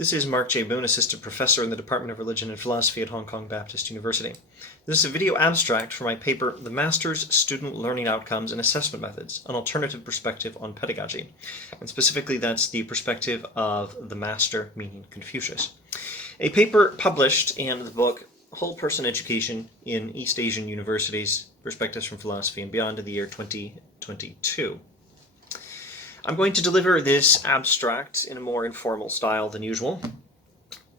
This is Mark J. Boone, Assistant Professor in the Department of Religion and Philosophy at Hong Kong Baptist University. This is a video abstract for my paper, The Master's Student Learning Outcomes and Assessment Methods, an Alternative Perspective on Pedagogy. And specifically, that's the perspective of the Master, meaning Confucius. A paper published in the book, Whole Person Education in East Asian Universities, Perspectives from Philosophy and Beyond, in the year 2022. I'm going to deliver this abstract in a more informal style than usual.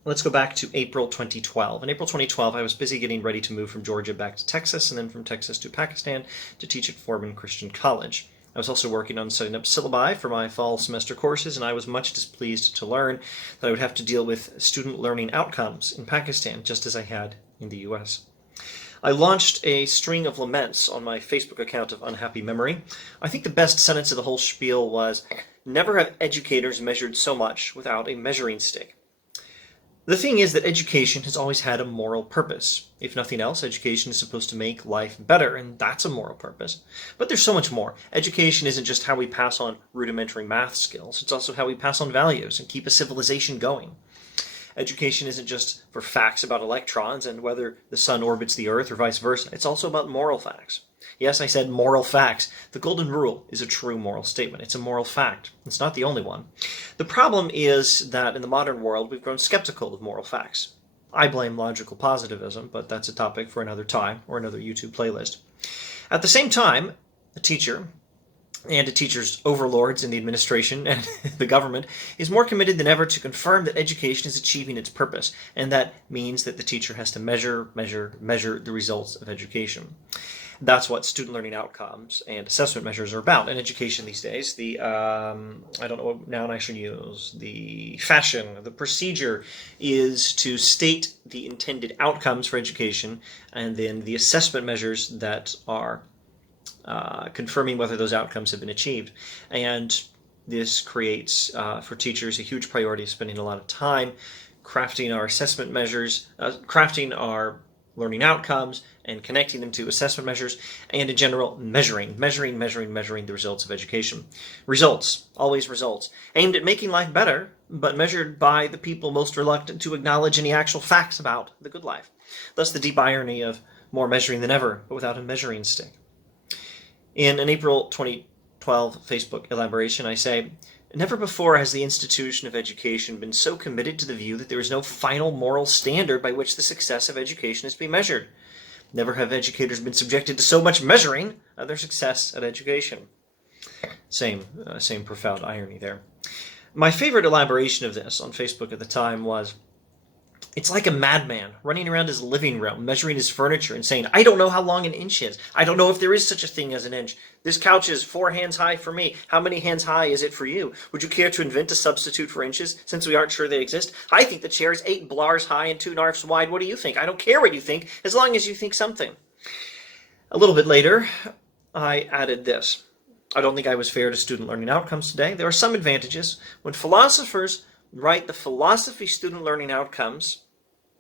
Let's go back to April 2012. In April 2012, I was busy getting ready to move from Georgia back to Texas, and then from Texas to Pakistan to teach at Foreman Christian College. I was also working on setting up syllabi for my fall semester courses, and I was much displeased to learn that I would have to deal with student learning outcomes in Pakistan, just as I had in the US. I launched a string of laments on my Facebook account of Unhappy Memory. I think the best sentence of the whole spiel was, "Never have educators measured so much without a measuring stick." The thing is that education has always had a moral purpose. If nothing else, education is supposed to make life better, and that's a moral purpose. But there's so much more. Education isn't just how we pass on rudimentary math skills. It's also how we pass on values and keep a civilization going. Education isn't just for facts about electrons and whether the sun orbits the earth or vice versa. It's also about moral facts. Yes, I said moral facts. The golden rule is a true moral statement. It's a moral fact. It's not the only one. The problem is that in the modern world, we've grown skeptical of moral facts. I blame logical positivism, but that's a topic for another time or another YouTube playlist. At the same time, a teacher and a teacher's overlords in the administration and the government is more committed than ever to confirm that education is achieving its purpose, and that means that the teacher has to measure the results of education. That's what student learning outcomes and assessment measures are about in education these days. I don't know what noun I should use. The fashion, the procedure is to state the intended outcomes for education, and then the assessment measures that are confirming whether those outcomes have been achieved. And this creates, for teachers, a huge priority of spending a lot of time crafting our assessment measures, crafting our learning outcomes, and connecting them to assessment measures, and in general, measuring the results of education. Results, always results, aimed at making life better, but measured by the people most reluctant to acknowledge any actual facts about the good life. Thus the deep irony of more measuring than ever, but without a measuring stick. In an April 2012 Facebook elaboration, I say, "Never before has the institution of education been so committed to the view that there is no final moral standard by which the success of education is to be measured. Never have educators been subjected to so much measuring of their success at education." Same profound irony there. My favorite elaboration of this on Facebook at the time was, "It's like a madman running around his living room, measuring his furniture and saying, 'I don't know how long an inch is. I don't know if there is such a thing as an inch. This couch is 4 hands high for me. How many hands high is it for you? Would you care to invent a substitute for inches, since we aren't sure they exist? I think the chair is 8 blars high and 2 narfs wide. What do you think? I don't care what you think, as long as you think something.'" A little bit later, I added this. "I don't think I was fair to student learning outcomes today. There are some advantages. When philosophers write the philosophy student learning outcomes,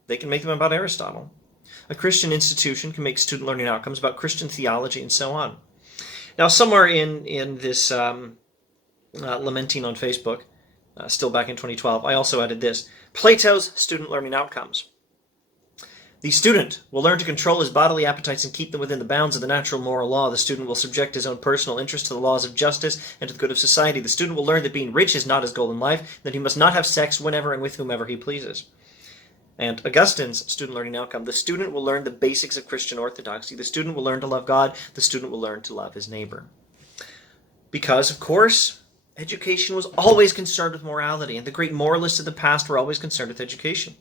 they can make them about Aristotle. A Christian institution can make student learning outcomes about Christian theology and so on." Now, somewhere in this lamenting on Facebook, still back in 2012, I also added this: "Plato's student learning outcomes. The student will learn to control his bodily appetites and keep them within the bounds of the natural moral law. The student will subject his own personal interest to the laws of justice and to the good of society. The student will learn that being rich is not his goal in life, that he must not have sex whenever and with whomever he pleases." And Augustine's student learning outcome: "The student will learn the basics of Christian orthodoxy. The student will learn to love God. The student will learn to love his neighbor." Because, of course, education was always concerned with morality, and the great moralists of the past were always concerned with education.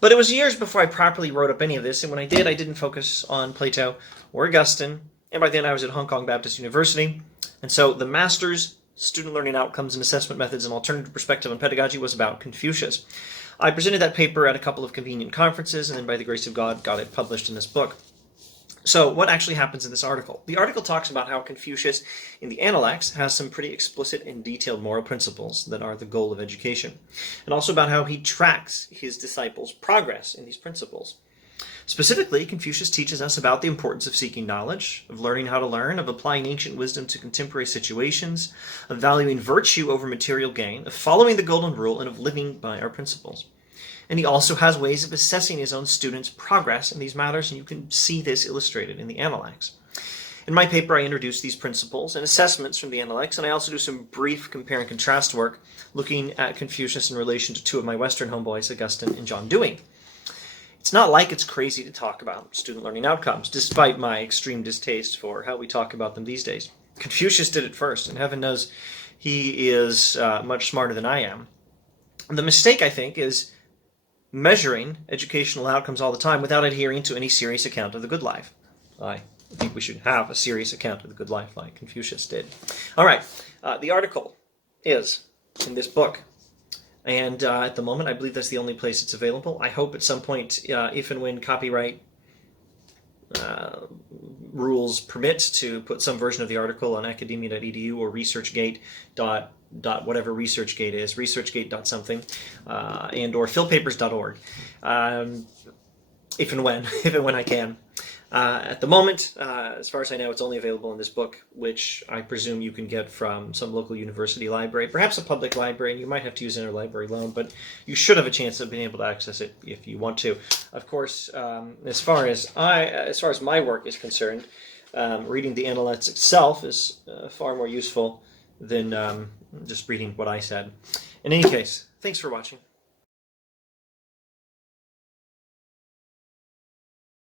But it was years before I properly wrote up any of this, and when I did, I didn't focus on Plato or Augustine, and by then I was at Hong Kong Baptist University, and so the Master's Student Learning Outcomes and Assessment Methods and Alternative Perspective on Pedagogy was about Confucius. I presented that paper at a couple of convenient conferences, and then by the grace of God got it published in this book. So what actually happens in this article? The article talks about how Confucius, in the Analects, has some pretty explicit and detailed moral principles that are the goal of education, and also about how he tracks his disciples' progress in these principles. Specifically, Confucius teaches us about the importance of seeking knowledge, of learning how to learn, of applying ancient wisdom to contemporary situations, of valuing virtue over material gain, of following the golden rule, and of living by our principles. And he also has ways of assessing his own students' progress in these matters, and you can see this illustrated in the Analects. In my paper, I introduce these principles and assessments from the Analects, and I also do some brief compare and contrast work looking at Confucius in relation to two of my Western homeboys, Augustine and John Dewey. It's not like it's crazy to talk about student learning outcomes, despite my extreme distaste for how we talk about them these days. Confucius did it first, and heaven knows he is much smarter than I am. And the mistake, I think, is measuring educational outcomes all the time without adhering to any serious account of the good life. I think we should have a serious account of the good life like Confucius did. All right, the article is in this book. And at the moment, I believe that's the only place it's available. I hope at some point, if and when copyright rules permit, to put some version of the article on academia.edu or ResearchGate. Whatever ResearchGate is, ResearchGate.something, and or philpapers.org, if and when I can. At the moment, as far as I know, it's only available in this book, which I presume you can get from some local university library, perhaps a public library, and you might have to use interlibrary loan, but you should have a chance of being able to access it if you want to. Of course, as far as my work is concerned, reading the Analects itself is far more useful than just reading what I said. In any case, thanks for watching.